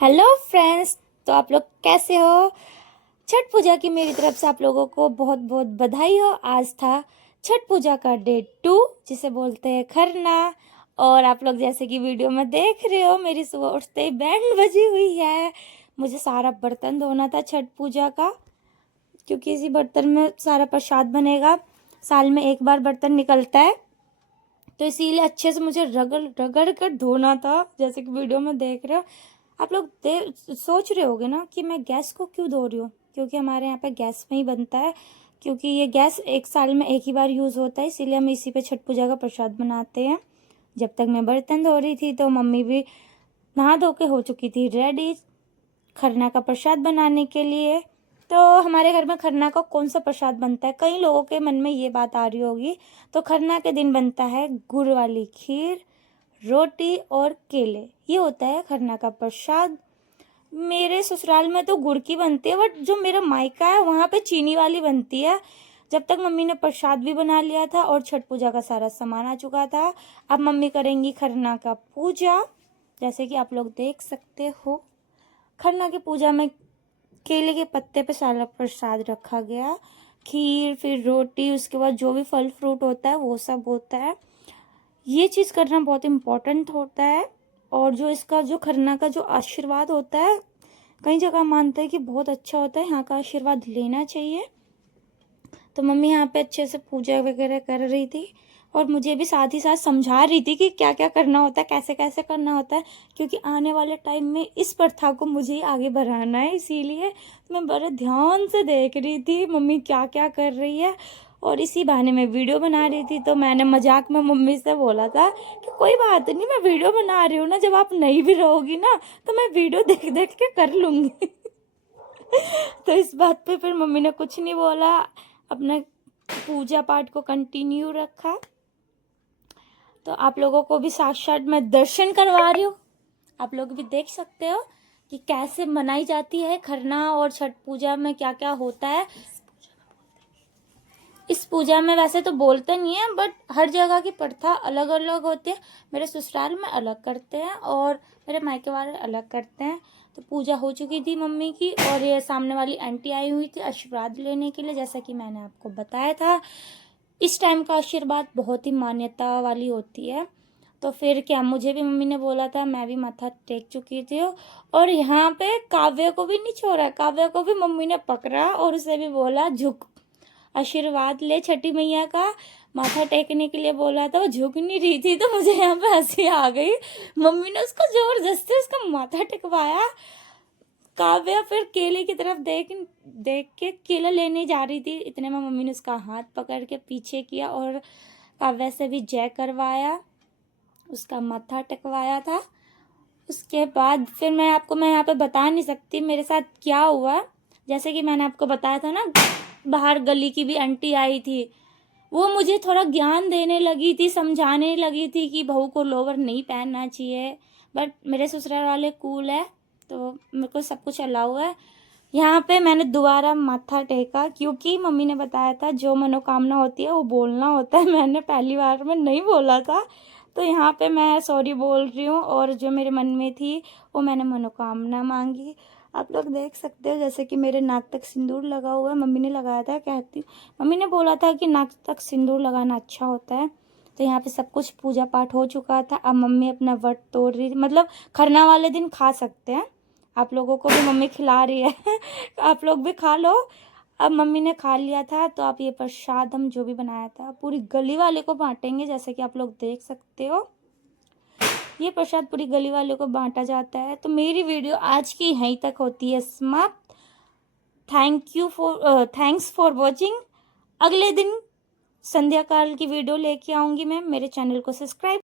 Hello friends, तो आप लोग कैसे हो। छठ पूजा की मेरी तरफ से आप लोगों को बहुत बहुत बधाई हो। आज था छठ पूजा का डे 2, जिसे बोलते हैं खरना। और आप लोग जैसे कि वीडियो में देख रहे हो, मेरी सुबह उठते ही बैंड बजी हुई है। मुझे सारा बर्तन धोना था छठ पूजा का, क्योंकि इसी बर्तन में सारा प्रसाद बनेगा। साल में एक बार बर्तन निकलता है, तो इसीलिए अच्छे से मुझे रगड़ रगड़ कर धोना था, जैसे कि वीडियो में देख रहे हो। आप लोग सोच रहे होगे ना कि मैं गैस को क्यों धो रही हूँ, क्योंकि हमारे यहाँ पे गैस में ही बनता है। क्योंकि ये गैस एक साल में एक ही बार यूज़ होता है, इसीलिए हम इसी पे छठ पूजा का प्रसाद बनाते हैं। जब तक मैं बर्तन धो रही थी तो मम्मी भी नहा धो के हो चुकी थी रेडी खरना का प्रसाद बनाने के लिए। तो हमारे घर में खरना का कौन सा प्रसाद बनता है, कई लोगों के मन में ये बात आ रही होगी। तो खरना के दिन बनता है गुड़ वाली खीर, रोटी और केले। ये होता है खरना का प्रसाद। मेरे ससुराल में तो गुड़ की बनती है, बट जो मेरा मायका है वहाँ पे चीनी वाली बनती है। जब तक मम्मी ने प्रसाद भी बना लिया था और छठ पूजा का सारा सामान आ चुका था, अब मम्मी करेंगी खरना का पूजा। जैसे कि आप लोग देख सकते हो, खरना की पूजा में केले के पत्ते पे सारा प्रसाद रखा गया, खीर, फिर रोटी, उसके बाद जो भी फल फ्रूट होता है वो सब होता है। ये चीज़ करना बहुत इम्पोर्टेंट होता है। और जो इसका जो खरना का जो आशीर्वाद होता है, कई जगह मानते हैं कि बहुत अच्छा होता है, यहाँ का आशीर्वाद लेना चाहिए। तो मम्मी यहाँ पे अच्छे से पूजा वगैरह कर रही थी और मुझे भी साथ ही साथ समझा रही थी कि क्या क्या करना होता है, कैसे कैसे करना होता है। क्योंकि आने वाले टाइम में इस प्रथा को मुझे ही आगे बढ़ाना है, इसीलिए मैं बड़े ध्यान से देख रही थी मम्मी क्या क्या कर रही है। और इसी बहाने मैं वीडियो बना रही थी, तो मैंने मजाक में मम्मी से बोला था कि कोई बात नहीं, मैं वीडियो बना रही हूँ ना, जब आप नहीं भी रहोगी ना तो मैं वीडियो देख देख के कर लूँगी। तो इस बात पे फिर मम्मी ने कुछ नहीं बोला, अपना पूजा पाठ को कंटिन्यू रखा। तो आप लोगों को भी साथ साथ मैं दर्शन करवा रही हूँ, आप लोग भी देख सकते हो कि कैसे मनाई जाती है खरना और छठ पूजा में क्या क्या होता है। इस पूजा में वैसे तो बोलते नहीं है, बट हर जगह की प्रथा अलग अलग होती है। मेरे ससुराल में अलग करते हैं और मेरे मायके वाले अलग करते हैं। तो पूजा हो चुकी थी मम्मी की, और ये सामने वाली आंटी आई हुई थी आशीर्वाद लेने के लिए, जैसा कि मैंने आपको बताया था। इस टाइम का आशीर्वाद बहुत ही मान्यता वाली होती है। तो फिर क्या, मुझे भी मम्मी ने बोला था, मैं भी माथा टेक चुकी थी। और यहाँ पे काव्य को भी नहीं छोड़ा, काव्य को भी मम्मी ने पकड़ा और उसे भी बोला झुक, आशीर्वाद ले छठी मैया का। माथा टेकने के लिए बोला था, वो झुक नहीं रही थी, तो मुझे यहाँ पे हंसी आ गई। मम्मी ने उसको जबरदस्ती उसका माथा टेकवाया। काव्या फिर केले की तरफ देख देख के केला लेने जा रही थी, इतने में मम्मी ने उसका हाथ पकड़ के पीछे किया और काव्या से भी जय करवाया, उसका माथा टेकवाया था। उसके बाद फिर मैं यहाँ पे बता नहीं सकती मेरे साथ क्या हुआ। जैसे कि मैंने आपको बताया था ना, बाहर गली की भी आंटी आई थी, वो मुझे थोड़ा ज्ञान देने लगी थी, समझाने लगी थी कि बहू को लोवर नहीं पहनना चाहिए। बट मेरे ससुराल वाले कूल है, तो मेरे को सब कुछ अलाउ है। यहाँ पे मैंने दोबारा माथा टेका, क्योंकि मम्मी ने बताया था जो मनोकामना होती है वो बोलना होता है। मैंने पहली बार में नहीं बोला था, तो यहाँ पे मैं सॉरी बोल रही हूँ। और जो मेरे मन में थी वो मैंने मनोकामना मांगी। आप लोग देख सकते हो, जैसे कि मेरे नाक तक सिंदूर लगा हुआ है, मम्मी ने लगाया था। कहती मम्मी ने बोला था कि नाक तक सिंदूर लगाना अच्छा होता है। तो यहाँ पे सब कुछ पूजा पाठ हो चुका था। अब मम्मी अपना व्रत तोड़ रही थी, मतलब खरना वाले दिन खा सकते हैं। आप लोगों को भी मम्मी खिला रही है। आप लोग भी खा लो। अब मम्मी ने खा लिया था, तो आप ये प्रसाद हम जो भी बनाया था पूरी गली वाले को बांटेंगे, जैसे कि आप लोग देख सकते हो। ये प्रसाद पूरी गली वाले को बांटा जाता है। तो मेरी वीडियो आज की यहीं तक होती है समाप्त। Thanks for watching. अगले दिन संध्या काल की वीडियो लेके आऊँगी मैं। मेरे चैनल को सब्सक्राइब